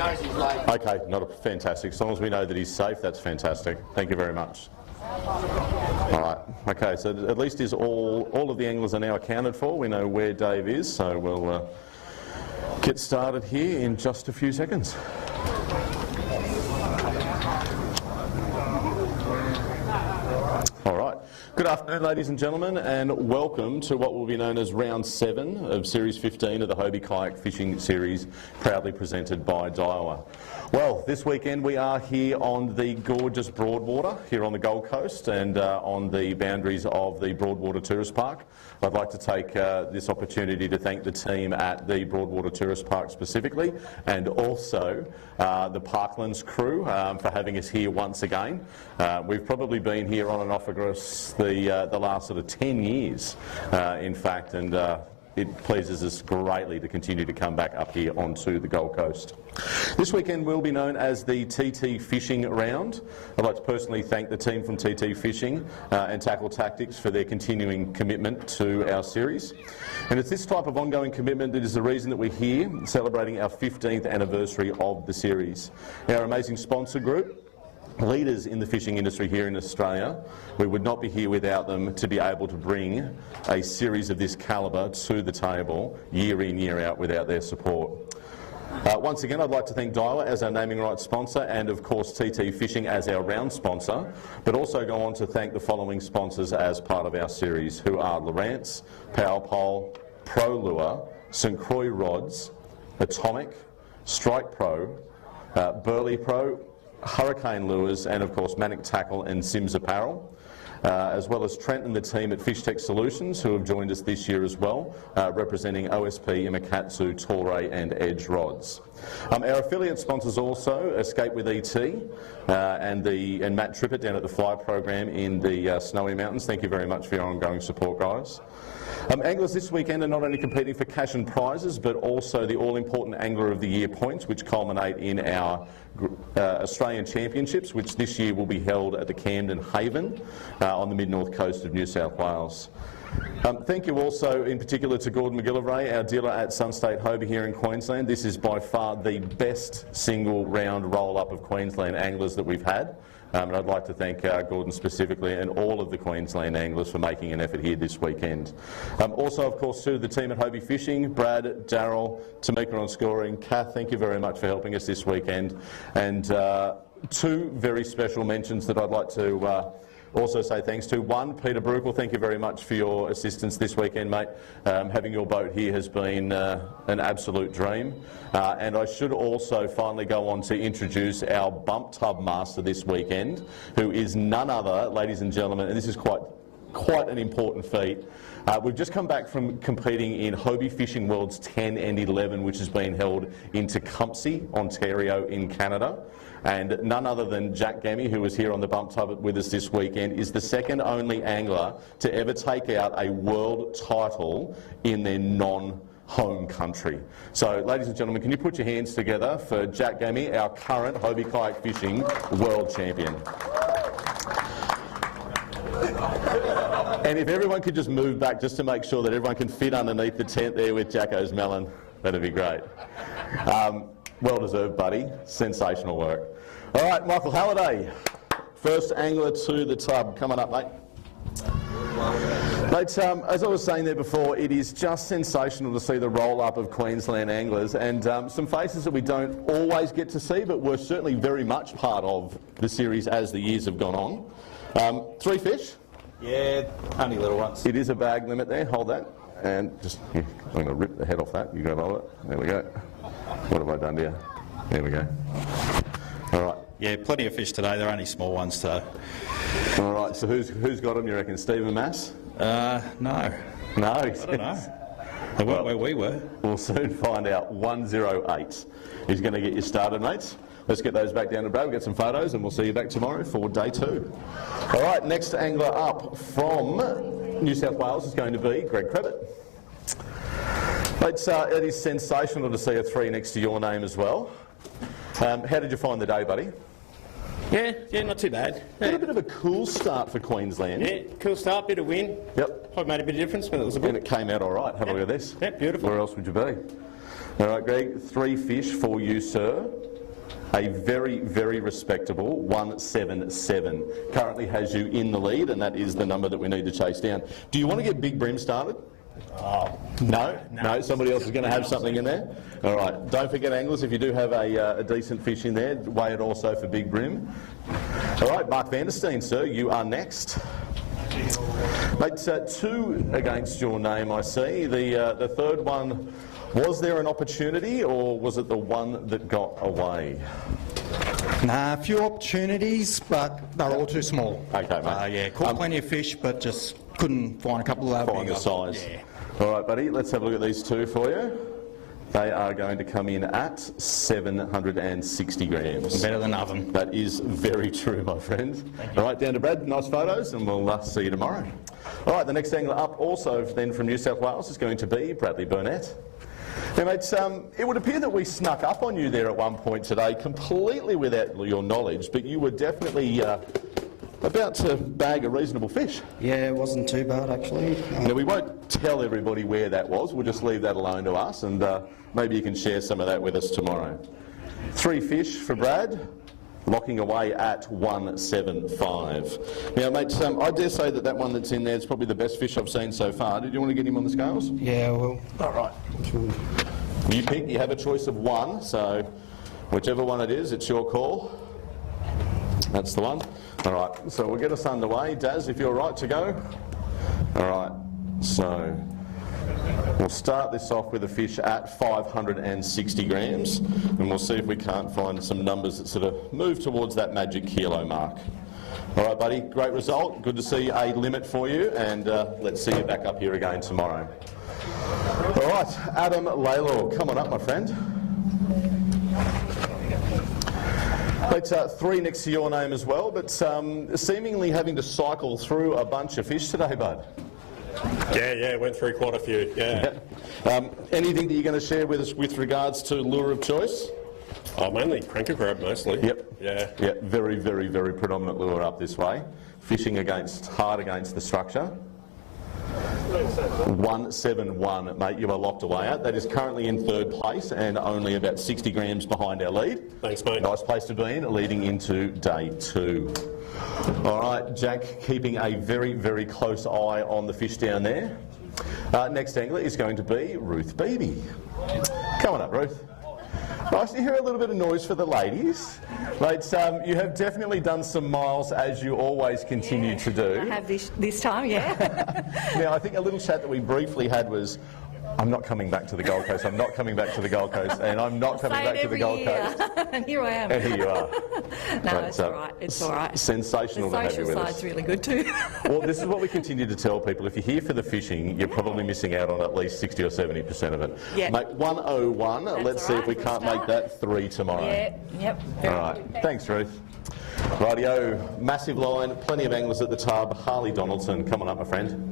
knows he's late. Okay, not a fantastic. As long as we know that he's safe, that's fantastic. Thank you very much. All right. Okay, so at least is all of the anglers are now accounted for. We know where Dave is, so we'll get started here in just a few seconds. All right. Good afternoon, ladies and gentlemen, and welcome to what will be known as Round 7 of Series 15 of the Hobie Kayak Fishing Series, proudly presented by Daiwa. Well, this weekend we are here on the gorgeous Broadwater, here on the Gold Coast, and on the boundaries of the Broadwater Tourist Park. I'd like to take this opportunity to thank the team at the Broadwater Tourist Park specifically, and also the Parklands crew for having us here once again. We've probably been here on and off across the last sort of 10 years, in fact, and it pleases us greatly to continue to come back up here onto the Gold Coast. This weekend will be known as the TT Fishing Round. I'd like to personally thank the team from TT Fishing and Tackle Tactics for their continuing commitment to our series. And it's this type of ongoing commitment that is the reason that we're here celebrating our 15th anniversary of the series. Our amazing sponsor group, leaders in the fishing industry here in Australia, we would not be here without them to be able to bring a series of this calibre to the table year in, year out without their support. Once again, I'd like to thank Daiwa as our naming rights sponsor, and of course TT Fishing as our round sponsor, but also go on to thank the following sponsors as part of our series, who are Lowrance, Power Pole, Pro Lure, St Croix Rods, Atomic, Strike Pro, Burley Pro, Hurricane Lures, and of course Manic Tackle and Sims Apparel, as well as Trent and the team at Fish Tech Solutions, who have joined us this year as well, representing OSP, Imakatsu, Toray and Edge Rods. Our affiliate sponsors also Escape with ET and Matt Trippett down at the Fly program in the Snowy Mountains. Thank you very much for your ongoing support, guys. Anglers this weekend are not only competing for cash and prizes, but also the all-important Angler of the Year points, which culminate in our Australian Championships, which this year will be held at the Camden Haven on the mid-north coast of New South Wales. Thank you also in particular to Gordon McGillivray, our dealer at Sunstate Hobie here in Queensland. This is by far the best single round roll-up of Queensland anglers that we've had. And I'd like to thank Gordon specifically and all of the Queensland anglers for making an effort here this weekend. Also, of course, to the team at Hobie Fishing, Brad, Daryl, Tamika on scoring, Kath, thank you very much for helping us this weekend. And two very special mentions that I'd like to also say thanks to. One, Peter Brukel, thank you very much for your assistance this weekend, mate. Having your boat here has been an absolute dream. And I should also finally go on to introduce our bump tub master this weekend, who is none other, ladies and gentlemen, and this is quite an important feat. We've just come back from competing in Hobie Fishing Worlds 10 and 11, which has been held in Tecumseh, Ontario in Canada. And none other than Jack Gammy, who was here on the bump tub with us this weekend, is the second only angler to ever take out a world title in their non-home country. So, ladies and gentlemen, can you put your hands together for Jack Gammy, our current Hobie Kayak Fishing World Champion. And if everyone could just move back just to make sure that everyone can fit underneath the tent there with Jacko's melon, that'd be great. Well deserved, buddy. Sensational work. All right, Michael Halliday, first angler to the tub. Coming up, mate. Mate, as I was saying there before, it is just sensational to see the roll-up of Queensland anglers and some faces that we don't always get to see, but were certainly very much part of the series as the years have gone on. 3 fish? Yeah, only little ones. It is a bag limit there. Hold that. And just, I'm going to rip the head off that. You grab hold it. There we go. What have I done to you? There we go. All right. Yeah, plenty of fish today. They're only small ones, so. All right, so who's got them, you reckon? Stephen Mass? No. No? I don't know. They weren't where we were. We'll soon find out. 108 is going to get you started, mates. Let's get those back down to Brad. We'll get some photos and we'll see you back tomorrow for day 2. All right, next angler up from New South Wales is going to be Greg Crabbett. It is sensational to see a 3 next to your name as well. How did you find the day, buddy? Yeah, not too bad. Had a bit of a cool start for Queensland. Yeah, cool start, bit of wind. Yep. Probably made a bit of difference, but it was a And bit. it came out all right. Have a look at this. Yeah, beautiful. Where else would you be? All right, Greg, 3 fish for you, sir. A very, very respectable 177. Currently has you in the lead, and that is the number that we need to chase down. Do you want to get Big Brim started? No? No, somebody else is going to have something in there? All right, don't forget, anglers, if you do have a decent fish in there, weigh it also for Big Brim. All right, Mark Vandersteen, sir, you are next. Mate, 2 against your name, I see. The third one, was there an opportunity, or was it the one that got away? Nah, a few opportunities, but they're all too small. Okay, mate. Yeah, caught plenty of fish, but just couldn't find a couple of Find the size. Yeah. All right, buddy, let's have a look at these 2 for you. They are going to come in at 760 grams. Better than oven. That is very true, my friend. All right, down to Brad. Nice photos, and we'll see you tomorrow. All right, the next angler up, also then from New South Wales, is going to be Bradley Burnett. Now, mates, it would appear that we snuck up on you there at one point today, completely without your knowledge, but you were definitely about to bag a reasonable fish. Yeah, it wasn't too bad, actually. Now, we won't tell everybody where that was. We'll just leave that alone to us, and maybe you can share some of that with us tomorrow. 3 fish for Brad, locking away at 175. Now, mate, I dare say that one that's in there is probably the best fish I've seen so far. Did you want to get him on the scales? Yeah, well. All right. You pick. You have a choice of 1, so whichever one it is, it's your call. That's the one. All right, so we'll get us underway. Daz, if you're right to go. All right, so we'll start this off with a fish at 560 grams, and we'll see if we can't find some numbers that sort of move towards that magic kilo mark. All right, buddy, great result. Good to see a limit for you, and let's see you back up here again tomorrow. All right, Adam Laylor, come on up, my friend. It's 3 next to your name as well, but seemingly having to cycle through a bunch of fish today, bud. Yeah, went through quite a few, yeah. Anything that you're going to share with us with regards to lure of choice? Oh, mainly cranker crab, mostly. Yep. Yeah. Yeah, very, very, very predominant lure up this way. Fishing hard against the structure. 171, mate, you are locked away at. That is currently in 3rd place and only about 60 grams behind our lead. Thanks, mate. Nice place to be in, leading into day 2. All right, Jack, keeping a very, very close eye on the fish down there. Next angler is going to be Ruth Beebe. Come on up, Ruth. Nice to hear a little bit of noise for the ladies. Mates, you have definitely done some miles, as you always continue to do. I have this time, yeah. Now, I think a little chat that we briefly had was, I'm not coming back to the Gold Coast, I'm not coming back to the Gold Coast, and I'm not coming back to the Gold Coast. And here I am. And here you are. No, Right, it's so all right, it's all right. Sensational The to have you social with side's us. really good too. Well, this is what we continue to tell people. If you're here for the fishing, you're probably missing out on at least 60 or 70% of it. Yeah. Mate, 101, let's see all if we right, can't we'll make that 3 tomorrow. Yeah, yep. All right, thanks, Ruth. Rightio, massive line, plenty of anglers at the tub. Harley Donaldson, come on up, my friend.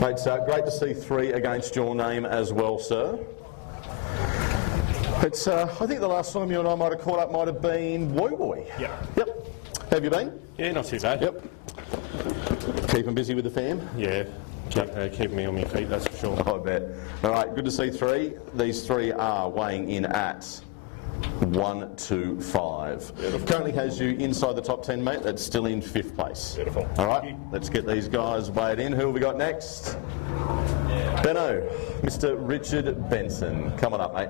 Mate, great to see 3 against your name as well, sir. It's, I think the last time you and I might have caught up might have been Woy Woy. Yep. Have you been? Yeah, not too bad. Yep. Keeping busy with the fam? Yeah, keep me on my feet, that's for sure. I bet. All right, good to see 3. These 3 are weighing in at 125. Beautiful. Currently has you inside the top 10, mate. That's still in 5th place. Beautiful. All right, let's get these guys weighed in. Who have we got next? Benno, Mr. Richard Benson. Come on up, mate.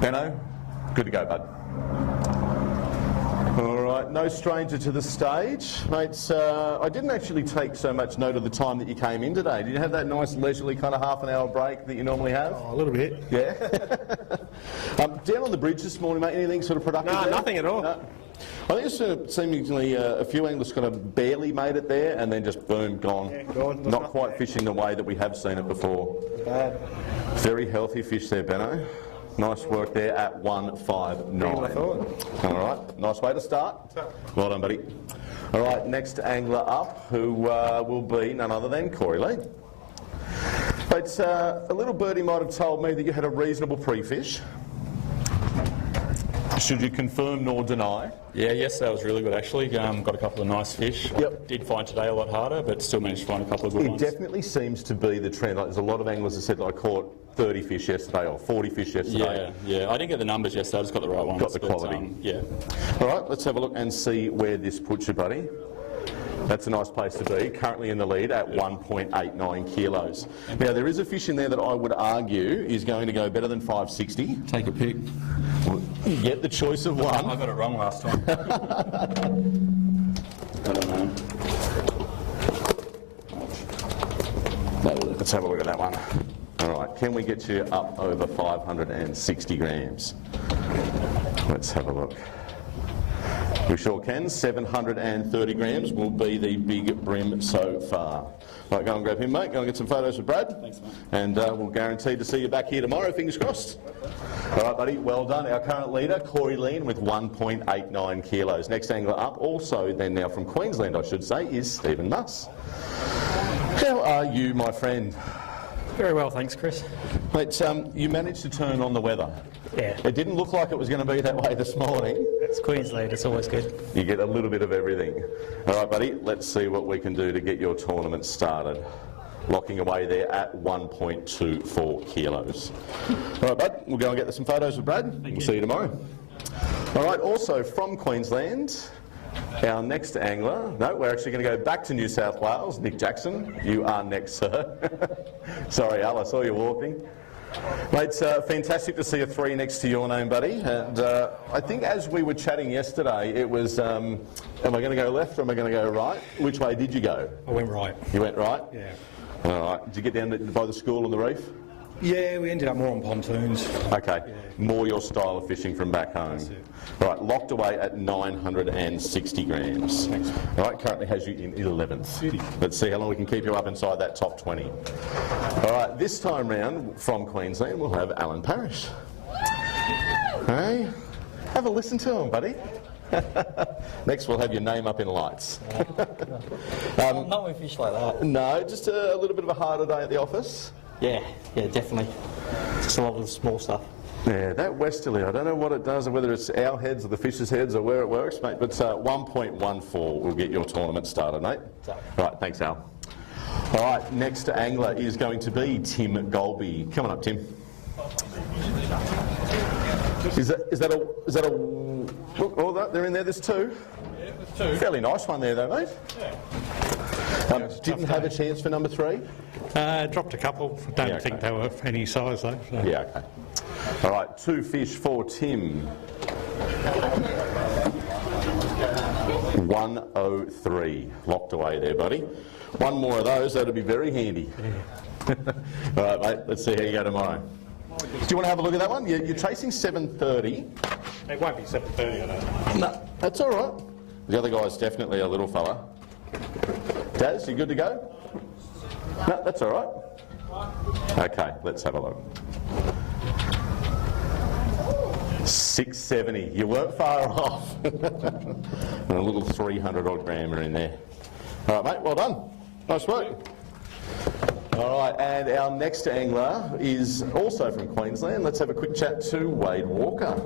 Benno, good to go, bud. All right, no stranger to the stage. Mates, I didn't actually take so much note of the time that you came in today. Did you have that nice leisurely kind of half-an-hour break that you normally have? Oh, a little bit. Yeah? Down on the bridge this morning, mate, anything sort of productive No, there? nothing at all. No. I think it's seemingly a few anglers kind of barely made it there and then just boom, gone. Yeah, gone. Not quite fishing the way that we have seen it before. Bad. Very healthy fish there, Benno. Nice work there at 159. All right, nice way to start. Well done, buddy. All right, next angler up, who will be none other than Corey Lee. But a little birdie might have told me that you had a reasonable pre-fish. Should you confirm nor deny? Yeah, yesterday was really good actually. Got a couple of nice fish. Yep. Did find today a lot harder, but still managed to find a couple of good It ones. definitely seems to be the trend. Like, there's a lot of anglers that said, I caught 30 fish yesterday or 40 fish yesterday. Yeah. I didn't get the numbers yesterday. I just got the right ones. Got the but, quality. Yeah. All right, let's have a look and see where this puts you, buddy. That's a nice place to be, currently in the lead at 1.89 kilos. Now, there is a fish in there that I would argue is going to go better than 560. Take a pick. You get the choice of one. I got it wrong last time. I don't know. Let's have a look at that one. All right, can we get you up over 560 grams? Let's have a look. We sure can. 730 grams will be the big brim so far. Right, go and grab him, mate. Go and get some photos with Brad. Thanks, mate. And we'll guarantee to see you back here tomorrow, fingers crossed. All right, buddy, well done. Our current leader, Corey Lean, with 1.89 kilos. Next angler up, also then now from Queensland, I should say, is Stephen Muss. How are you, my friend? Very well, thanks, Chris. Mate, you managed to turn on the weather. Yeah, It didn't look like it was going to be that way this morning. it's Queensland, it's always good. You get a little bit of everything. All right, buddy, let's see what we can do to get your tournament started. Locking away there at 1.24 kilos. All right, bud, we'll go and get some photos with Brad. We'll see you tomorrow. All right, also from Queensland, our next angler, no, we're actually going to go back to New South Wales. Nick Jackson, you are next, sir. Sorry, Al, I saw you walking. Mate, it's fantastic to see a 3 next to your name, buddy. And I think as we were chatting yesterday, it was, am I going to go left or am I going to go right? Which way did you go? I went right. You went right? Yeah. All right. Did you get down by the school and the reef? Yeah, we ended up more on pontoons. Okay. More your style of fishing from back home. All right, locked away at 960 grams. Thanks. All right, currently has you in 11th. Let's see how long we can keep you up inside that top 20. All right, this time round from Queensland, we'll have Alan Parrish. Hey, have a listen to him, buddy. Next, we'll have your name up in lights. Not with fish like that. No, just a little bit of a harder day at the office. Yeah, definitely. Just a lot of small stuff. Yeah, that westerly, I don't know what it does, or whether it's our heads or the fish's heads or where it works, mate, but 1.14 will get your tournament started, mate. Right, thanks, Al. All right, next angler is going to be Tim Golby. Come on up, Tim. Is that a look, all that, they're in there, there's 2? Yeah, there's 2. Fairly nice one there though, mate. Didn't have a chance for number 3? Dropped a couple. Don't think they were any size though. So. Yeah, okay. All right, 2 fish for Tim. 103. Locked away there, buddy. One more of those, that'll be very handy. Yeah. All right, mate, let's see how you go tomorrow. Do you want to have a look at that one? You're chasing 730. It won't be 7:30, I don't know. No, that's all right. The other guy's definitely a little fella. Daz, you good to go? No, that's all right. Okay, let's have a look. 670. You weren't far off. And a little 300 odd grammer in there. All right, mate, well done. Nice work. All right, and our next angler is also from Queensland. Let's have a quick chat to Wade Walker.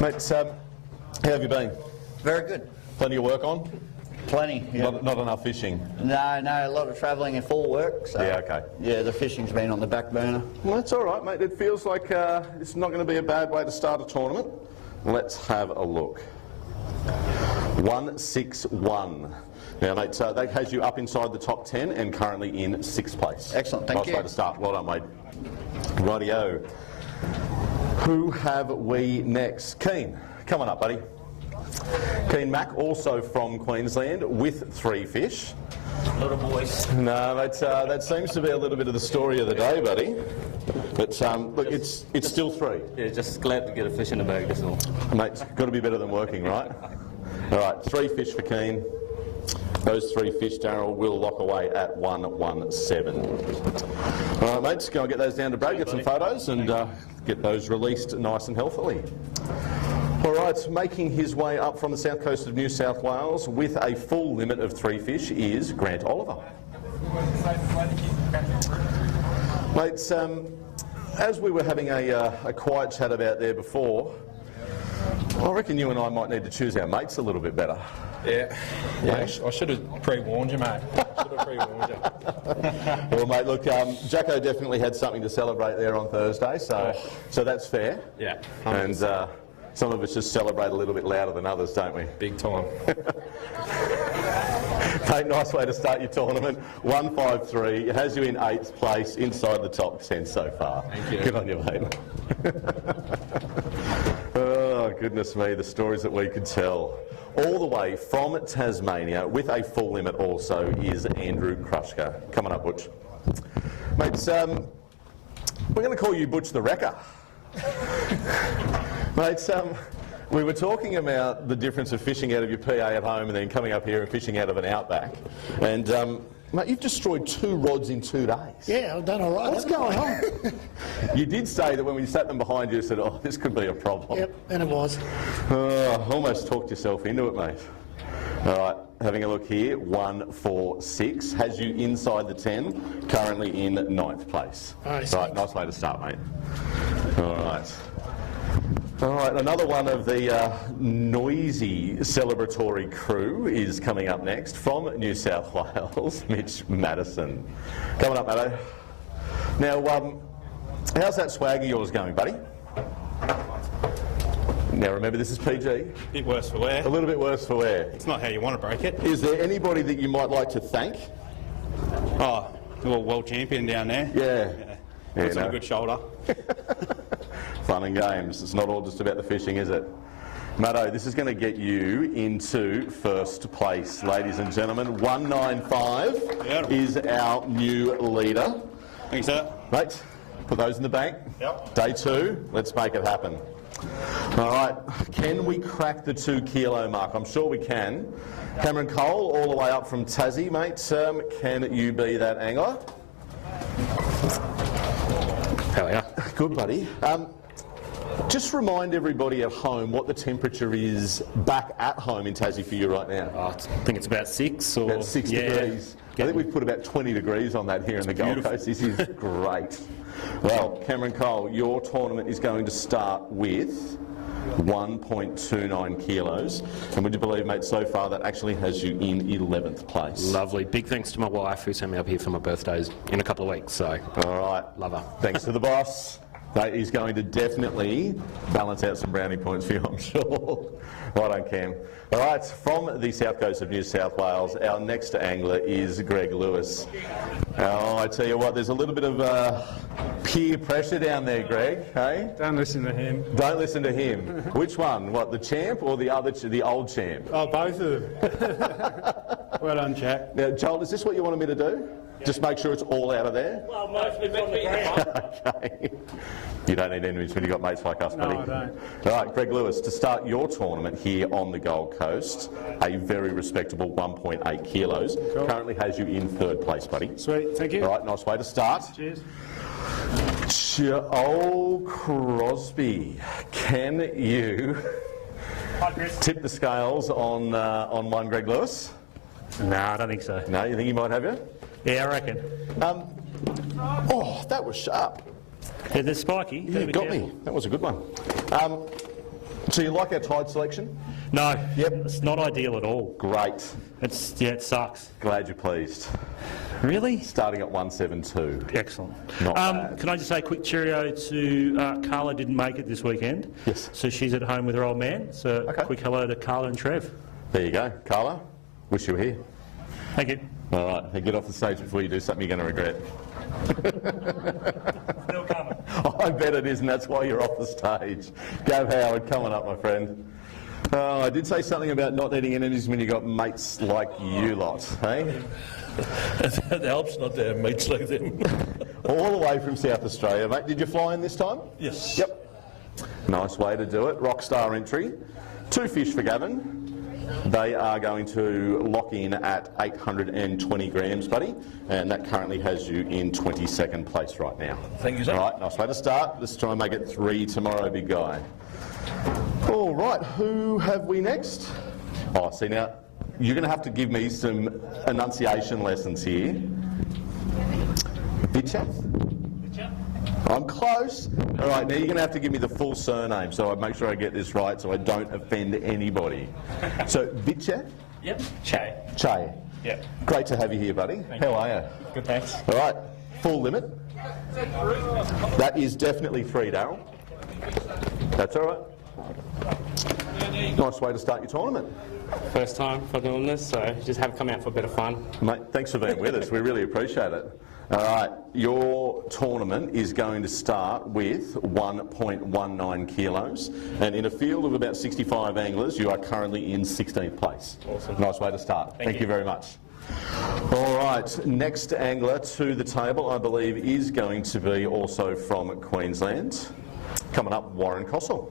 Mate, how have you been? Very good. Plenty of work on? Plenty. Yeah. Not enough fishing? No, a lot of travelling and full work. So, Yeah, okay. Yeah, the fishing's been on the back burner. Well, that's all right, mate. It feels like it's not going to be a bad way to start a tournament. Let's have a look. 161. Now, mate, so that has you up inside the top 10 and currently in 6th place. Excellent, thank you. Nice way to start. Well done, mate. Rightio. Who have we next? Keen, come on up, buddy. Keen Mack, also from Queensland, with 3 fish. Little boys. No, that seems to be a little bit of the story of the day, buddy. But look, it's still 3. Yeah, just glad to get a fish in the bag, that's all. Mate, it's got to be better than working, right? All right, 3 fish for Keen. Those 3 fish, Darryl, will lock away at 117. All right, mates, go and get those down to Brad, get some photos, and get those released nice and healthily. All right, making his way up from the south coast of New South Wales with a full limit of 3 fish is Grant Oliver. Mates, as we were having a quiet chat about there before, I reckon you and I might need to choose our mates a little bit better. Yeah. I should have pre-warned you, mate. Should have pre-warned you. Well, mate, look, Jacko definitely had something to celebrate there on Thursday, so that's fair. Yeah. And some of us just celebrate a little bit louder than others, don't we? Big time. Mate, nice way to start your tournament. 153, it has you in 8th place, inside the top 10 so far. Thank you. Good on you, mate. Oh, goodness me, the stories that we could tell. All the way from Tasmania, with a full limit also, is Andrew Krushka. Coming up, Butch. Mates, we're going to call you Butch the Wrecker. Mates, we were talking about the difference of fishing out of your PA at home and then coming up here and fishing out of an outback. And, mate, you've destroyed 2 rods in 2 days. Yeah, I've done all right. What's going on? You did say that when we sat them behind you, you said, oh, this could be a problem. Yep, and it was. Almost talked yourself into it, mate. All right, having a look here, 146, has you inside the 10, currently in 9th place. Nice. Right, nice way to start, mate. All right. All right, another one of the noisy celebratory crew is coming up next from New South Wales, Mitch Madison. Coming up, Matto. Now, how's that swag of yours going, buddy? Now, remember, this is PG. Bit worse for wear. A little bit worse for wear. It's not how you want to break it. Is there anybody that you might like to thank? Oh, the world champion down there. Yeah. It's on a good shoulder. Fun and games. It's not all just about the fishing, is it? Matto, this is going to get you into 1st place, ladies and gentlemen. 195 is our new leader. Thanks, sir. Mate, put those in the bank. Yep. Day 2, let's make it happen. All right, can we crack the 2 kilo mark? I'm sure we can. Cameron Cole, all the way up from Tassie, mate. Can you be that angler? Hell yeah. Good, buddy. Just remind everybody at home what the temperature is back at home in Tassie for you right now. I think it's about 6 or... About 6 degrees. I think we've put about 20 degrees on that here in the Gold Coast. This is great. Well, Cameron Cole, your tournament is going to start with 1.29 kilos. And would you believe, mate, so far that actually has you in 11th place. Lovely. Big thanks to my wife who sent me up here for my birthdays in a couple of weeks. So, all right. Love her. Thanks to the boss. That is going to definitely balance out some brownie points for you, I'm sure. Right on, Cam. All right, from the south coast of New South Wales, our next angler is Greg Lewis. Oh, I tell you what, there's a little bit of peer pressure down there, Greg. Hey? Don't listen to him. Don't listen to him. Which one? What, the champ or the old champ? Oh, both of them. Well done, Jack. Now, Joel, is this what you wanted me to do? Just make sure it's all out of there? Well, mostly from the ground. Okay. You don't need enemies when you've got mates like us, buddy. No, I don't. All right, Greg Lewis, to start your tournament here on the Gold Coast, a very respectable 1.8 kilos. Cool. Currently has you in 3rd place, buddy. Sweet, thank you. All right, nice way to start. Cheers. Joel Crosby, can you tip the scales on one Greg Lewis? No, I don't think so. No, you think he might have you? Yeah, I reckon. Oh, that was sharp. Yeah, they're spiky. You got me. That was a good one. So you like our tide selection? No, Yep. it's not ideal at all. Great. It sucks. Glad you're pleased. Really? Starting at 172. Excellent. Not bad. Can I just say a quick cheerio to Carla didn't make it this weekend. Yes. So she's at home with her old man. So Okay. quick hello to Carla and Trev. There you go. Carla, wish you were here. Thank you. All right, now get off the stage before you do something you're going to regret. Still coming. I bet it is, and that's why you're off the stage. Gav Howard, coming up, my friend. I did say something about not needing enemies when you got mates like you lot, hey? That helps not to have mates like them. All the way from South Australia, mate. Did you fly in this time? Yes. Yep. Nice way to do it. Rockstar entry. 2 fish for Gavin. They are going to lock in at 820 grams, buddy, and that currently has you in 22nd place right now. Thank you, sir. All right, nice way to start. Let's try and make it 3 tomorrow, big guy. All right, who have we next? Oh, see now, you're going to have to give me some enunciation lessons here. Bitcheth? I'm close. All right, now you're going to have to give me the full surname so I make sure I get this right so I don't offend anybody. So, Viche? Yep. Che. Che. Yep. Great to have you here, buddy. How are you? Good, thanks. All right, full limit. That is definitely 3, Darryl. That's all right. Nice way to start your tournament. First time for doing this, so just have come out for a bit of fun. Mate, thanks for being with us. We really appreciate it. All right, your tournament is going to start with 1.19 kilos, and in a field of about 65 anglers, you are currently in 16th place. Awesome. Nice way to start. Thank you very much. All right, next angler to the table, I believe, is going to be also from Queensland. Coming up, Warren Kossel.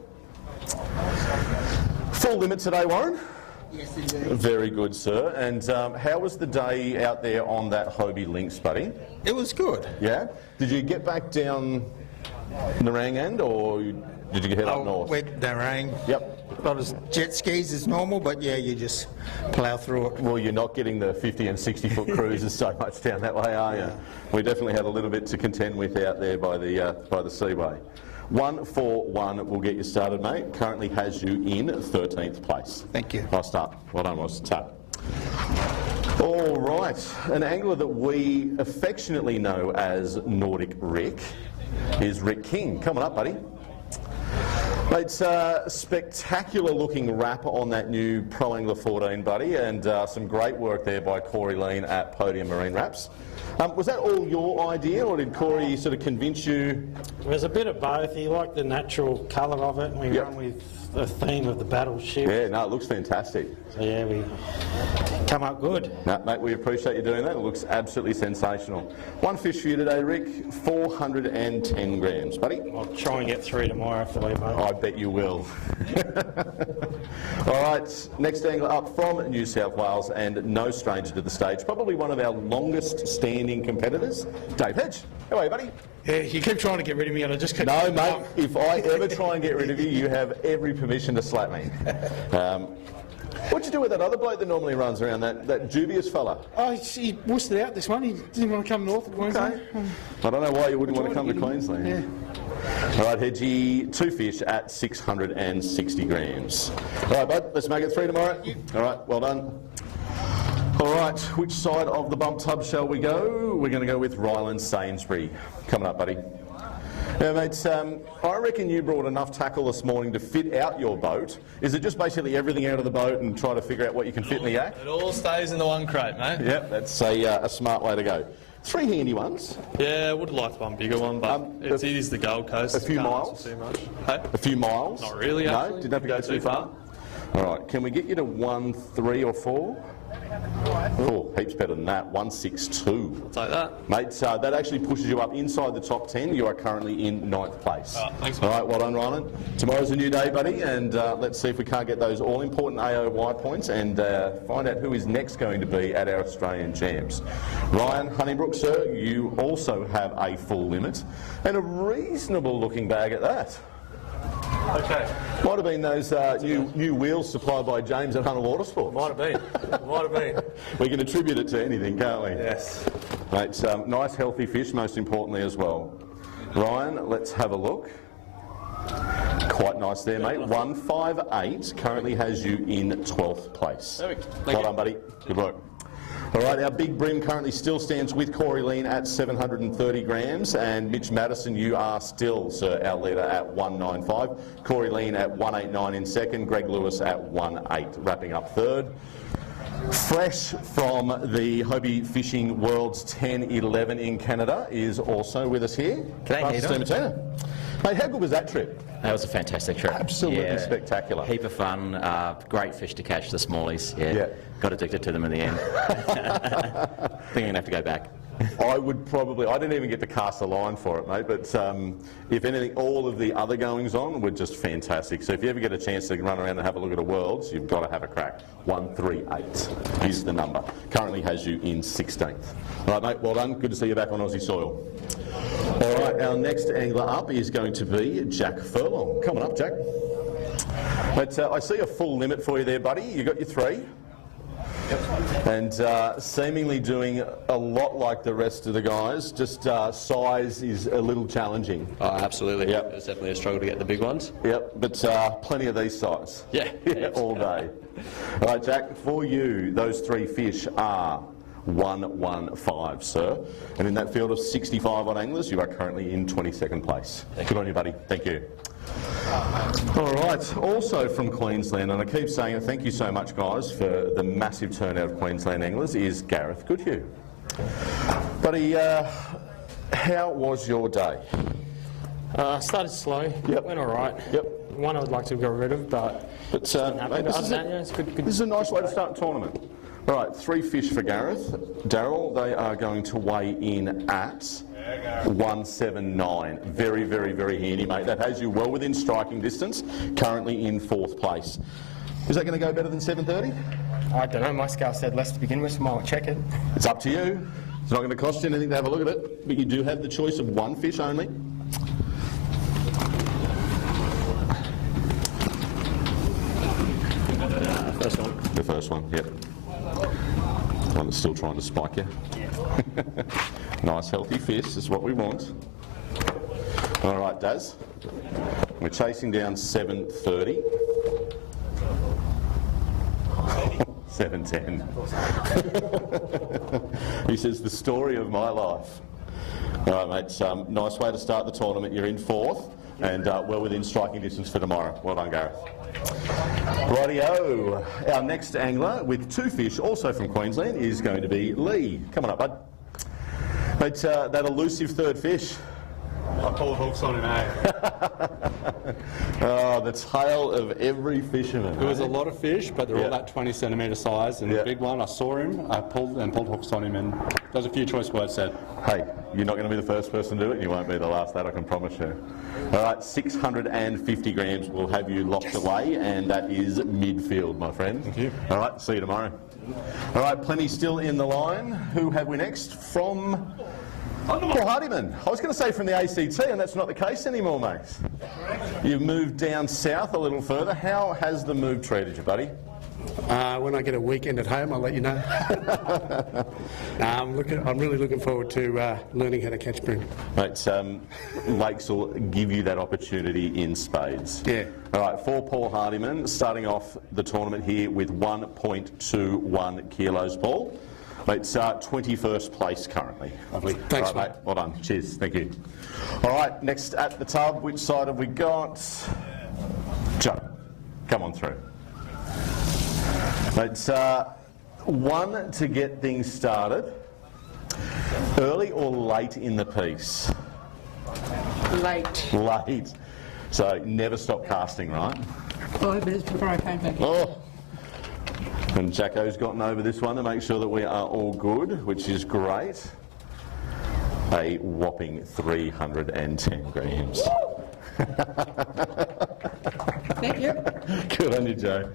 Full limit today, Warren? Yes, indeed. Very good, sir. And how was the day out there on that Hobie Lynx, buddy? It was good. Yeah? Did you get back down Nerang end, or did you head up north? Went Nerang. Yep. Not as jet skis as normal, but yeah, you just plough through it. Well, you're not getting the 50 and 60 foot cruises so much down that way, are you? We definitely had a little bit to contend with out there by the seaway. 141 will get you started, mate. Currently has you in 13th place. Thank you. Nice start. Well done, Ross. Tap. All right. An angler that we affectionately know as Nordic Rick is Rick King. Coming up, buddy. It's a spectacular looking wrap on that new Pro Angler 14, buddy, and some great work there by Corey Lean at Podium Marine Wraps. Was that all your idea, or did Corey sort of convince you? There's a bit of both. He liked the natural colour of it, and we Yep. run with the theme of the battleship. Yeah, no, it looks fantastic. So yeah, we come up good. No, mate, we appreciate you doing that. It looks absolutely sensational. One fish for you today, Rick. 410 grams, buddy. I'll try and get 3 tomorrow for you, mate. I bet you will. All right, next angler up from New South Wales, and no stranger to the stage, probably one of our longest standing competitors, Dave Hedge. How are you, buddy? Yeah, you keep trying to get rid of me and I just keep... No, mate, if I ever try and get rid of you, you have every permission to slap me. What'd you do with that other bloke that normally runs around, that dubious fella? Oh, he wussed it out this one. He didn't want to come north of Queensland. I don't know why you wouldn't want to come to Queensland. Yeah. All right, Hedgie, 2 fish at 660 grams. All right, bud, let's make it 3 tomorrow. All right, well done. All right, which side of the bump tub shall we go? We're going to go with Ryland Sainsbury. Coming up, buddy. Now, mates, I reckon you brought enough tackle this morning to fit out your boat. Is it just basically everything out of the boat and try to figure out what you can fit in the yak? It all stays in the one crate, mate. Yep, that's a smart way to go. 3 handy ones. Yeah, I would have liked one bigger one, but it is the Gold Coast. A few Can't miles? ask for too much. Hey? A few miles? Not really, No, actually. didn't have to go too far. All right, can we get you to 1, 3 or 4? Oh, heaps better than that. 162. I'll take that. Mate, that actually pushes you up inside the top 10. You are currently in 9th place. Thanks, All mate. right, well done, Ryan. Tomorrow's a new day, buddy, and let's see if we can't get those all-important AOY points and find out who is next going to be at our Australian Jams. Ryan Honeybrook, sir, you also have a full limit and a reasonable-looking bag at that. Okay. Might have been those new wheels supplied by James at Hunter Watersports. Might have been. Might have been. We can attribute it to anything, can't we? Yes. Mate, nice healthy fish, most importantly as well. Ryan, let's have a look. Quite nice there, mate. 158 currently has you in 12th place. Perfect. Well done, buddy. Good work. All right, our big brim currently still stands with Corey Lean at 730 grams, and Mitch Madison, you are still, sir, our leader at 195. Corey Lean at 189 in second, Greg Lewis at 18, wrapping up third. Fresh from the Hobie Fishing World's 10-11 in Canada is also with us here. G'day, how you doing? Martina. Mate, how good was that trip? That was a fantastic trip. Absolutely spectacular. Heap of fun, great fish to catch, the smallies. Yeah. Got addicted to them in the end. I think I'm going to have to go back. I would probably, I didn't even get to cast a line for it, mate, but if anything, all of the other goings on were just fantastic. So if you ever get a chance to run around and have a look at a Worlds, you've got to have a crack. 138 is the number. Currently has you in 16th. All right, mate, well done. Good to see you back on Aussie soil. All right, our next angler up is going to be Jack Furlong. Coming up, Jack. But I see a full limit for you there, buddy. You got your 3. And seemingly doing a lot like the rest of the guys, just size is a little challenging. Oh, absolutely. Yep. It's definitely a struggle to get the big ones. Yep, but plenty of these size. Yeah. All day. All right, Jack, for you, those three fish are 115, sir. And in that field of 65 odd anglers, you are currently in 22nd place. Good on you, buddy. Thank you. All right, also from Queensland, and I keep saying it, thank you so much, guys, for the massive turnout of Queensland anglers, is Gareth Goodhue. Buddy, how was your day? Started slow. Yep. Went all right. Yep. One I would like to get rid of, but Mate, this is a nice way to start the tournament. All right, 3 fish for Gareth. Daryl, they are going to weigh in at 179. Very, very, very handy, mate. That has you well within striking distance, currently in 4th place. Is that going to go better than 730? I don't know. My scale said less to begin with, so I'll check it. It's up to you. It's not going to cost you anything to have a look at it, but you do have the choice of 1 fish only. First one. The first one, yep. One that's still trying to spike you. Nice healthy fish is what we want. All right, Daz. We're chasing down 730. 710. He says, the story of my life. All right, mate, nice way to start the tournament. You're in 4th and well within striking distance for tomorrow. Well done, Gareth. Rightio. Our next angler with 2 fish, also from Queensland, is going to be Lee. Come on up, bud. Mate, that elusive 3rd fish. I pulled hooks on him, eh? Oh, the tale of every fisherman. There was a lot of fish, but they're all that 20 centimetre size. And the big one, I saw him, I pulled hooks on him, and there was a few choice words said. Hey, you're not going to be the first person to do it, and you won't be the last, that I can promise you. All right, 650 grams will have you locked away, and that is midfield, my friend. Thank you. All right, see you tomorrow. All right, plenty still in the line. Who have we next? From Paul Hardiman. I was going to say from the ACT, and that's not the case anymore, mate. You've moved down south a little further. How has the move treated you, buddy? When I get a weekend at home, I'll let you know. I'm really looking forward to learning how to catch bream. Mate, lakes will give you that opportunity in spades. Yeah. All right, for Paul Hardiman, starting off the tournament here with 1.21 kilos, Paul. Mate, 21st place currently. Lovely. Thanks, mate. Well done. Cheers. Thank you. All right, next at the tub, which side have we got? Joe, come on through. Mate, 1 to get things started. Early or late in the piece? Late. Late. So never stop casting, right? 5 minutes before I came back. Oh. And Jacko's gotten over this one to make sure that we are all good, which is great. A whopping 310 grams. Thank you. Good on you, Joe.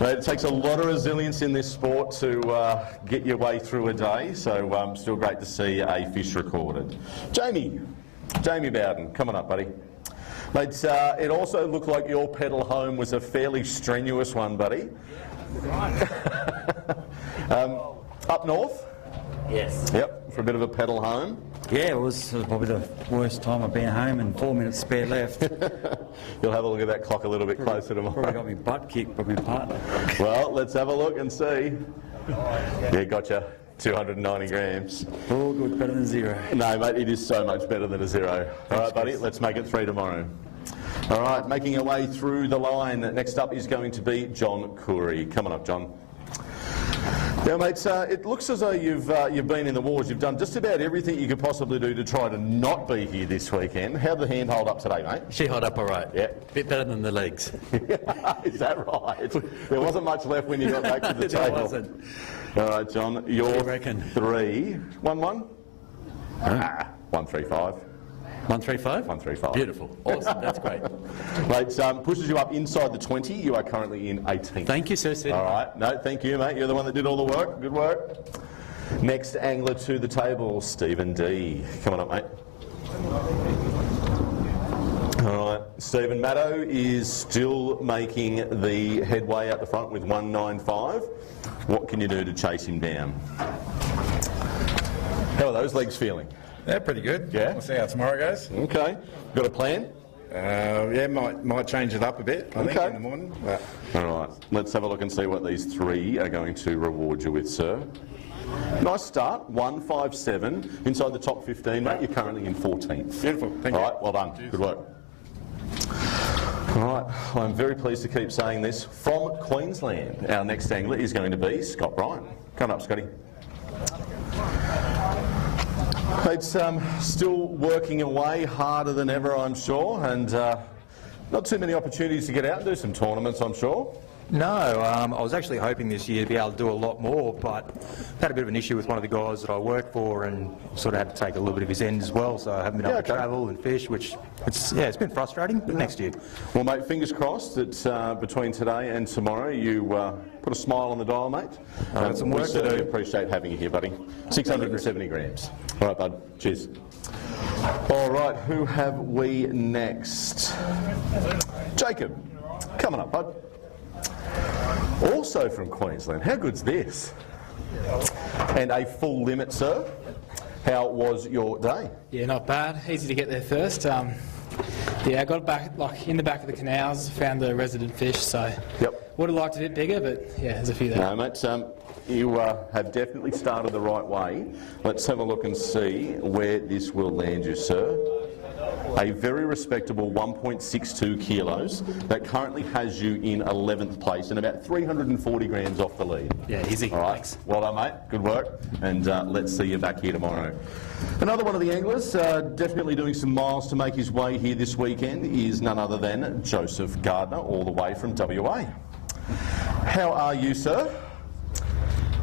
Mate, it takes a lot of resilience in this sport to get your way through a day, so still great to see a fish recorded. Jamie Bowden, come on up, buddy. Mate, it also looked like your pedal home was a fairly strenuous one, buddy. Up north? Yes. Yep, for a bit of a pedal home. Yeah, it was probably the worst time I've been home and 4 minutes spare left. You'll have a look at that clock a little bit closer tomorrow. Probably got me butt kicked by my partner. Well, let's have a look and see. Yeah, gotcha. 290 grams. All good, better than 0. No, mate, it is so much better than a 0. All right, buddy, let's make it 3 tomorrow. All right, making our way through the line. Next up is going to be John Curry. Come on up, John. Now, mates, it looks as though you've been in the wars. You've done just about everything you could possibly do to try to not be here this weekend. How'd the hand hold up today, mate? She held up all right. Yeah. Bit better than the legs. Is that right? There wasn't much left when you got back to the There table. wasn't. All right, John, your What do you reckon? 3. 1-1? 135. 135? 135. Beautiful. Awesome. That's great. Mate, pushes you up inside the 20. You are currently in 18th. Thank you, Sir Sid. All right. No, thank you, mate. You're the one that did all the work. Good work. Next angler to the table, Stephen D. Come on up, mate. All right. Stephen Maddow is still making the headway out the front with 195. What can you do to chase him down? How are those legs feeling? They're pretty good. Yeah? We'll see how tomorrow goes. Okay. Got a plan? Yeah, might change it up a bit, I think, in the morning. But. All right. Let's have a look and see what these three are going to reward you with, sir. Nice start, 157. Inside the top 15, mate. You're currently in 14th. Beautiful. Thank you. All right, well done. Cheers. Good work. All right, well, I'm very pleased to keep saying this. From Queensland, our next angler is going to be Scott Bryant. Come up, Scotty. It's still working away harder than ever, I'm sure, and not too many opportunities to get out and do some tournaments, I'm sure. No, I was actually hoping this year to be able to do a lot more, but had a bit of an issue with one of the guys that I work for and sort of had to take a little bit of his end as well, so I haven't been able to travel and fish, which, it's been frustrating, but next year. Well, mate, fingers crossed that between today and tomorrow you put a smile on the dial, mate. Some work we certainly appreciate having you here, buddy. 670 grams. All right, bud. Cheers. All right, who have we next? Jacob. Coming up, bud. Also from Queensland. How good's this? And a full limit, sir. How was your day? Yeah, not bad. Easy to get there first. Yeah, I got back, in the back of the canals, found the resident fish, so would have liked it a bit bigger, but yeah, there's a few there. No, mate, you have definitely started the right way. Let's have a look and see where this will land you, sir. A very respectable 1.62 kilos that currently has you in 11th place and about 340 grams off the lead. Yeah, easy. All right. Thanks. Well done, mate. Good work. And let's see you back here tomorrow. Another one of the anglers definitely doing some miles to make his way here this weekend is none other than Joseph Gardner, all the way from WA. How are you, sir?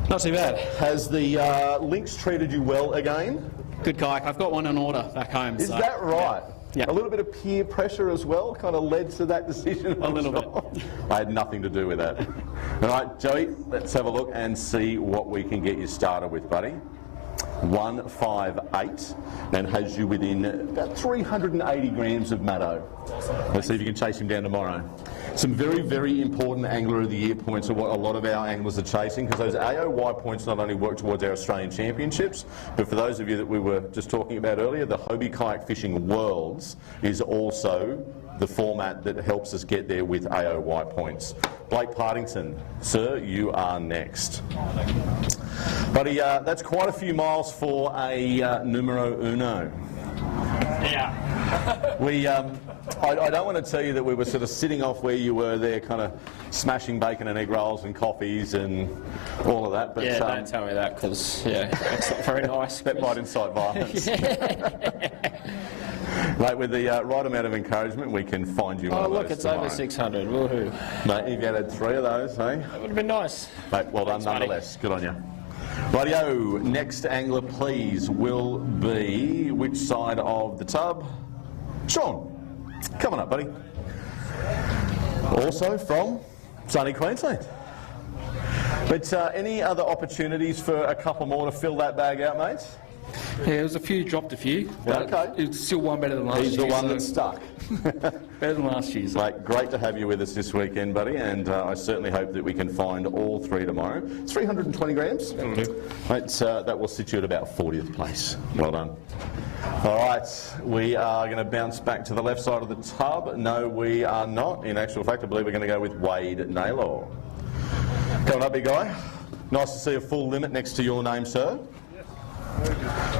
Not too bad. Has the Lynx treated you well again? Good kayak. I've got one on order back home. Is that right? Yeah. A little bit of peer pressure as well kind of led to that decision? A little bit. I had nothing to do with that. All right, Joey, let's have a look and see what we can get you started with, buddy. 158 and has you within about 380 grams of Maddow. Let's see if you can chase him down tomorrow. Some very, very important Angler of the Year points are what a lot of our anglers are chasing, because those AOY points not only work towards our Australian Championships, but for those of you that we were just talking about earlier, the Hobie Kayak Fishing Worlds is also the format that helps us get there with AOY points. Blake Partington, sir, you are next. Buddy, that's quite a few miles for a numero uno. Yeah. I don't want to tell you that we were sort of sitting off where you were there, kind of smashing bacon and egg rolls and coffees and all of that. But yeah, don't tell me that, because it's not very nice. That might incite violence. Mate, with the right amount of encouragement, we can find you one of those. Oh, look, it's over 600. Woohoo. Mate, if you had 3 of those, eh? That would have been nice. Mate, well done nonetheless. Good on you. Rightio, next angler, please, will be which side of the tub? Sean, coming up, buddy. Also from sunny Queensland. But any other opportunities for a couple more to fill that bag out, mate? Yeah, there was a few, dropped a few. Okay. It's still one better than last year. He's the one that's stuck. Better than last year's. Mate, great to have you with us this weekend, buddy, and I certainly hope that we can find all 3 tomorrow. It's 320 grams. That'll do. Mate, that will sit you at about 40th place. Well done. All right, we are going to bounce back to the left side of the tub. No, we are not. In actual fact, I believe we're going to go with Wade Naylor. Coming up, big guy. Nice to see a full limit next to your name, sir.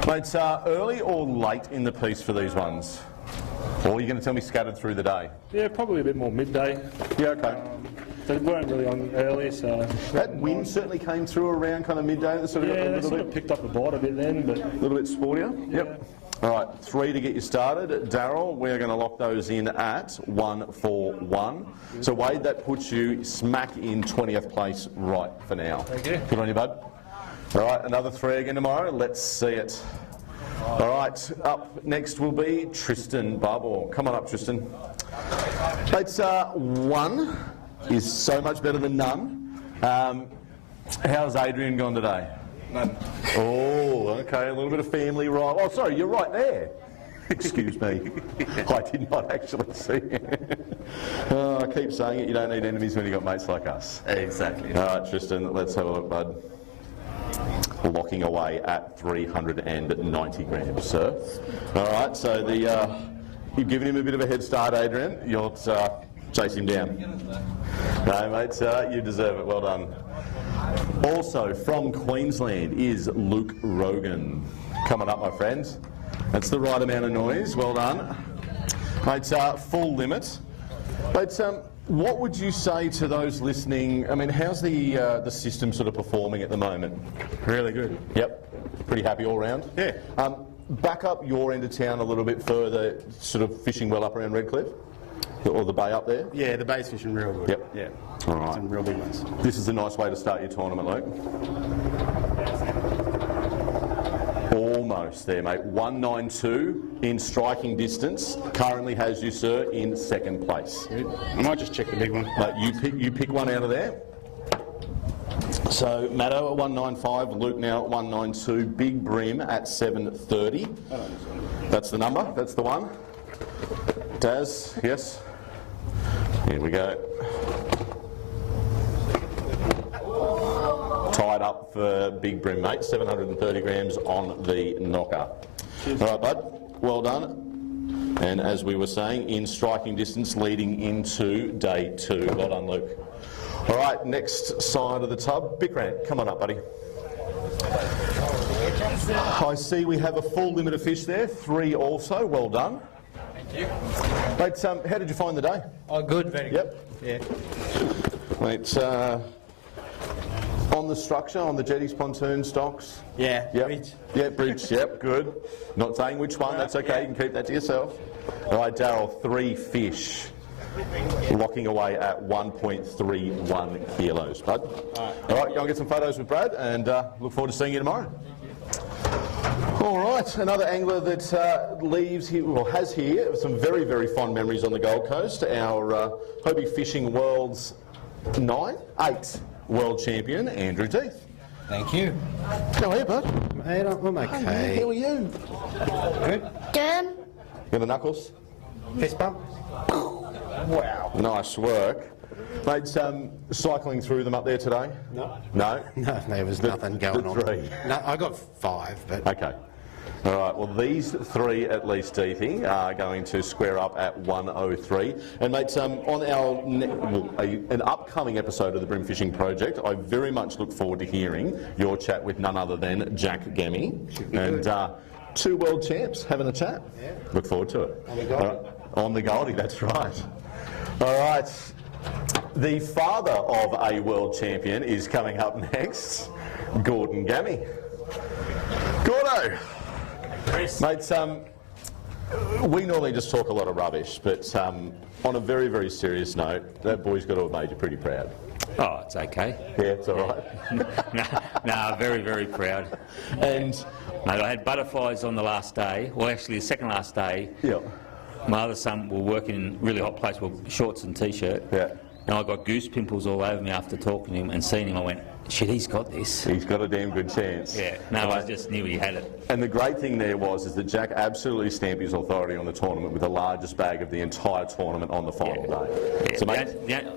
Mate, early or late in the piece for these ones? Or are you going to tell me scattered through the day? Yeah, probably a bit more midday. Yeah, okay. They weren't really on early, so... That wind certainly came through around kind of midday. That sort of got a little bit, picked up the bite a bit then, but... A little bit sportier? Yeah. Yep. All right, 3 to get you started. Darryl, we're going to lock those in at 141. So Wade, that puts you smack in 20th place right for now. Thank you. Good on you, bud. All right, another 3 again tomorrow. Let's see it. All right, up next will be Tristan Barbour. Come on up, Tristan. It's 1 is so much better than none. How's Adrian gone today? None. Oh, okay, a little bit of family right. Oh, sorry, you're right there. Excuse me. I did not actually see it. I keep saying it, you don't need enemies when you've got mates like us. Exactly. All right, Tristan, let's have a look, bud. Locking away at 390 grams, sir. All right, so you've given him a bit of a head start, Adrian. You'll chase him down. No, mate, you deserve it. Well done. Also from Queensland is Luke Rogan. Coming up, my friends. That's the right amount of noise. Well done. Mate, full limit. But what would you say to those listening? I mean, how's the system sort of performing at the moment? Really good. Yep. Pretty happy all round? Yeah. Back up your end of town a little bit further, sort of fishing well up around Redcliffe? Or the bay up there? Yeah, the bay's fishing real good. Yep. Yeah. All right. Some real big ones. This is a nice way to start your tournament, Luke. Almost there, mate. 192 in striking distance. Currently has you, sir, in second place. I might just check the big one. Mate, you pick one out of there. So Matto at 195, Luke now at 192, Big Brim at 730. That's the number. That's the one. Daz, yes. Here we go. Tied up for Big Brim, mate. 730 grams on the knocker. All right, bud. Well done. And as we were saying, in striking distance leading into day 2. Well done, Luke. All right, next side of the tub. Big Rant, come on up, buddy. I see we have a full limit of fish there. 3 also. Well done. Mate, how did you find the day? Oh, good, very good. Yep. Yeah. Mate, on the structure, on the jetties, pontoon, stocks? Yeah, yep. bridge. Yeah, bridge, yep, good. Not saying which one, that's okay, you can keep that to yourself. All right, Darryl, 3 fish. Locking away at 1.31 kilos, bud. All right, go and get some photos with Brad, and look forward to seeing you tomorrow. All right, another angler that leaves here, well, has here some very, very fond memories on the Gold Coast. Our Hobie Fishing World's 8 world champion, Andrew Death. Thank you. How are you, bud? Mate, I'm okay. How are you? Good. Good. Got the knuckles? Fist bump. Wow. Nice work. Mate, cycling through them up there today? No. No? No, there was nothing going on. 3? No, I got 5, but... Okay. All right, well, these 3 at least, Deethy, are going to square up at 103. And, mates, on our an upcoming episode of the Brim Fishing Project, I very much look forward to hearing your chat with none other than Jack Gemmy. And 2 world champs having a chat. Yeah. Look forward to it. On the Goldie. On the Goldie, that's right. All right. The father of a world champion is coming up next, Gordon Gammy. Gordo! Mates, we normally just talk a lot of rubbish, but on a very, very serious note, that boy's got to have made you pretty proud. Oh, it's okay. Yeah, it's all right. No, very, very proud. And mate, I had butterflies on the last day, well, actually the second last day. Yeah. My other son were working in a really hot place with shorts and T-shirt. Yeah. And I got goose pimples all over me after talking to him and seeing him. I went, shit, he's got this. He's got a damn good chance. Yeah, no, I just knew he had it. And the great thing there is that Jack absolutely stamped his authority on the tournament with the largest bag of the entire tournament on the final day. Yeah. So, mate,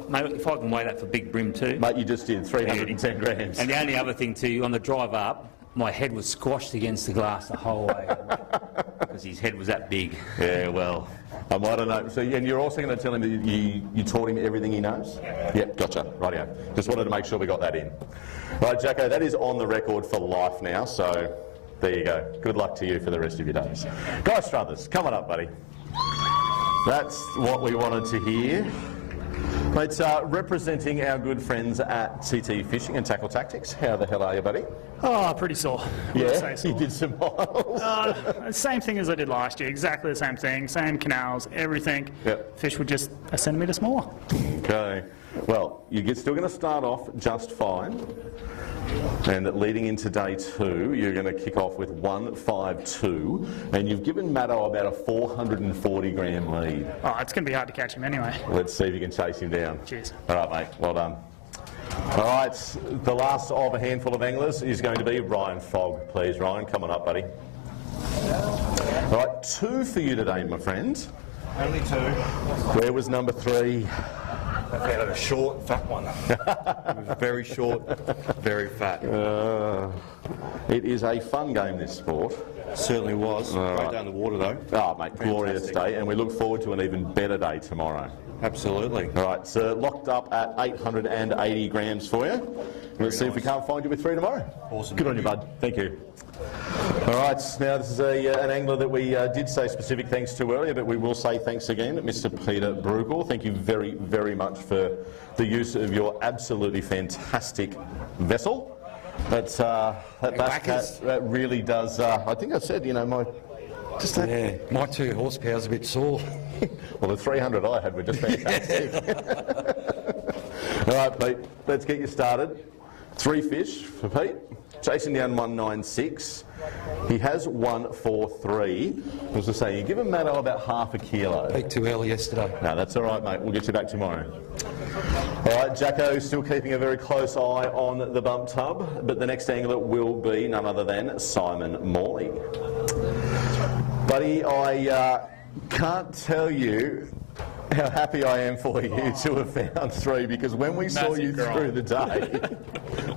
mate, if I can weigh that for Big Brim too. Mate, you just did 310 grams. And the only other thing too, on the drive up, my head was squashed against the glass the whole way because his head was that big. Yeah, well, I don't know. So, and you're also going to tell him that you taught him everything he knows? Yep, gotcha. Rightio. Just wanted to make sure we got that in. Right, Jacko, that is on the record for life now, so there you go. Good luck to you for the rest of your days. Guy Struthers, come on up, buddy. That's what we wanted to hear. It's representing our good friends at CT Fishing and Tackle Tactics. How the hell are you, buddy? Oh, pretty sore. Yeah, you did some miles. Same thing as I did last year, exactly the same thing, same canals, everything. Yep. Fish were just a centimetre smaller. Okay. Well, you're still going to start off just fine. And leading into day 2, you're going to kick off with 152. And you've given Matto about a 440 gram lead. Oh, it's going to be hard to catch him anyway. Let's see if you can chase him down. Cheers. All right, mate. Well done. All right. The last of a handful of anglers is going to be Ryan Fogg. Please, Ryan, come on up, buddy. All right, 2 for you today, my friend. Only 2. Where was number 3? I found a short, fat one. It was very short, very fat. It is a fun game, this sport. Certainly was. Right down the water, though. Oh, mate, glorious day, and we look forward to an even better day tomorrow. Absolutely. All right, so locked up at 880 grams for you. Let's see if we can't find you with 3 tomorrow. Awesome. Good on you, bud. Thank you. All right, now this is an angler that we did say specific thanks to earlier, but we will say thanks again, Mr. Peter Bruegel. Thank you very, very much for the use of your absolutely fantastic vessel. That bass cat, that really does. I think I said, you know, my 2 horsepower's a bit sore. Well, the 300 I had were just fantastic. All right, Pete, let's get you started. 3 fish for Pete. Chasing down 196. He has 143. I was just saying, you give him Matto about half a kilo. Peaked too early yesterday. No, that's all right, mate. We'll get you back tomorrow. All right, Jacko still keeping a very close eye on the bump tub, but the next angler will be none other than Simon Morley. Buddy, I can't tell you how happy I am for you to have found 3, because when we saw you through the day,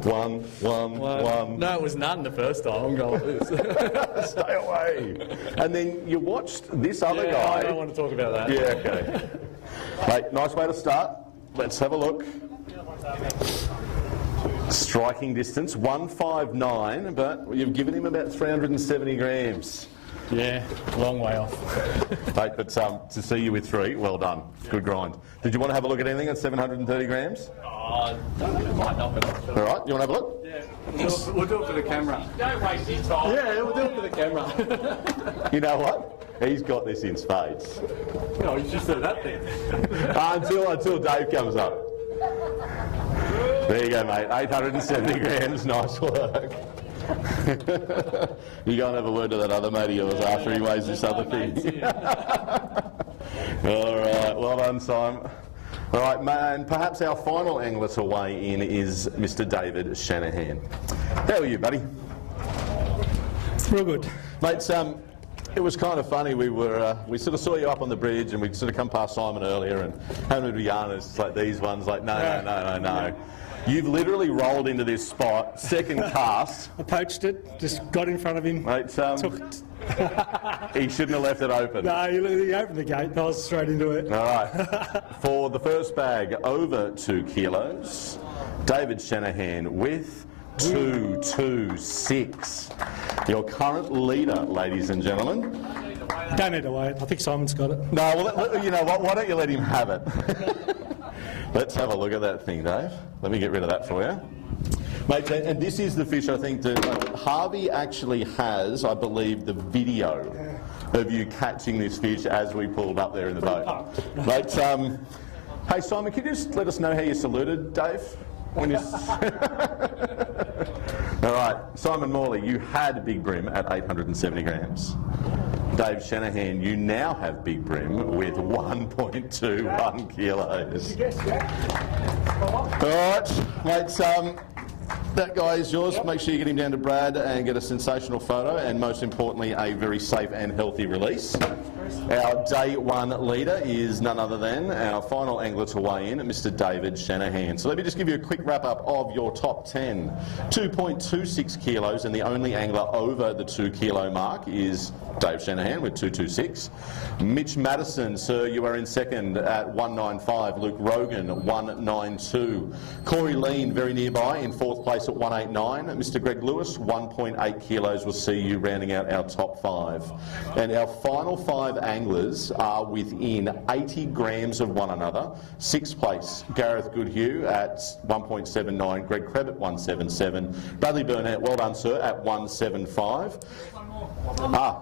one. No, it was none the first time. I'm going with this. Stay away. And then you watched this other guy. I don't want to talk about that. Yeah, okay. Mate, nice way to start. Let's have a look. Striking distance, 159, but you've given him about 370 grams. Yeah, long way off. Mate, but to see you with 3, well done. Good grind. Did you want to have a look at anything at 730 grams? Might not be. All right, you want to have a look? Yeah. We'll do it for the camera. Don't waste your time. Yeah, we'll do it for the camera. You know what? He's got this in spades. No, you just said that then. Until Dave comes up. There you go, mate. 870 grams. Nice work. You go and have a word to that other mate of yours after he weighs this other thing. All right, well done, Simon. All right, man, perhaps our final angler to weigh in is Mr. David Shanahan. How are you, buddy? Real good. Mate, it was kind of funny. We sort of saw you up on the bridge, and we sort of come past Simon earlier, and having to be honest, like these ones, like no. You've literally rolled into this spot, second cast. I poached it, just got in front of him. Mate, took it. He shouldn't have left it open. No, he opened the gate, I was straight into it. All right. For the first bag, over 2 kilos, David Shanahan with 226. Your current leader, ladies and gentlemen. Don't need to wait. I think Simon's got it. No, well, you know what? Why don't you let him have it? Let's have a look at that thing, Dave. Let me get rid of that for you. Mate, and this is the fish I think that Hobie actually has, I believe, the video of you catching this fish as we pulled up there in the boat. Mate, hey Simon, can you just let us know how you saluted Dave? When you All right, Simon Morley, you had Big Brim at 870 grams. Dave Shanahan, you now have Big Brim with 1.21 kilos. All right, mate, that guy is yours. Make sure you get him down to Brad and get a sensational photo, and most importantly, a very safe and healthy release. Our day 1 leader is none other than our final angler to weigh in, Mr. David Shanahan. So let me just give you a quick wrap up of your top 10. 2.26 kilos, and the only angler over the 2 kilo mark is Dave Shanahan with 226. Mitch Madison, sir, you are in second at 195. Luke Rogan, 192. Corey Lean, very nearby, in fourth place at 189. Mr. Greg Lewis, 1.8 kilos will see you rounding out our top 5. And our final 5 anglers are within 80 grams of one another. 6th place, Gareth Goodhue at 1.79. Greg Krebit, 177. Bradley Burnett, well done, sir, at 175.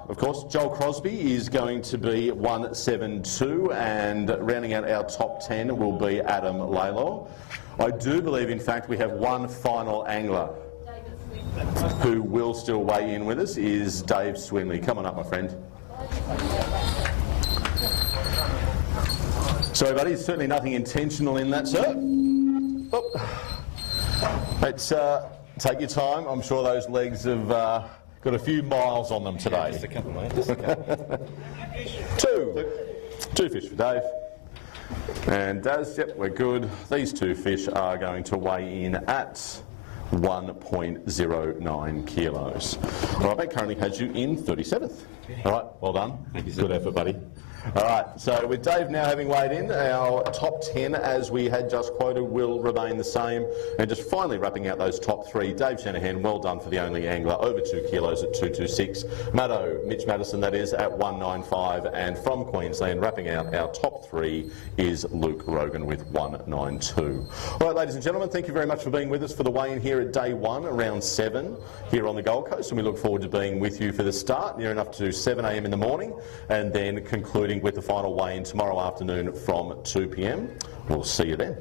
Of course, Joel Crosby is going to be 172, and rounding out our top 10 will be Adam Laylaw. I do believe, in fact, we have one final angler who will still weigh in with us, is Dave Swinley. Come on up, my friend. Sorry, buddy, certainly nothing intentional in that, sir. Oh. Let's take your time. I'm sure those legs have got a few miles on them today. Just a couple, mate. Just a couple. Two fish for Dave. And Daz, yep, we're good. These two fish are going to weigh in at 1.09 kilos. All right, that currently has you in 37th. All right, well done. Thank you, sir. Good effort, buddy. All right, so with Dave now having weighed in, our top 10, as we had just quoted, will remain the same. And just finally wrapping out those top three, Dave Shanahan, well done for the only angler, over 2 kilos at 226. Maddo, Mitch Madison, that is, at 195. And from Queensland, wrapping out our top three is Luke Rogan with 192. All right, ladies and gentlemen, thank you very much for being with us for the weigh-in here at day 1, around 7 here on the Gold Coast. And we look forward to being with you for the start, near enough to 7 a.m. in the morning, and then concluding with the final weigh-in tomorrow afternoon from 2 p.m. We'll see you then.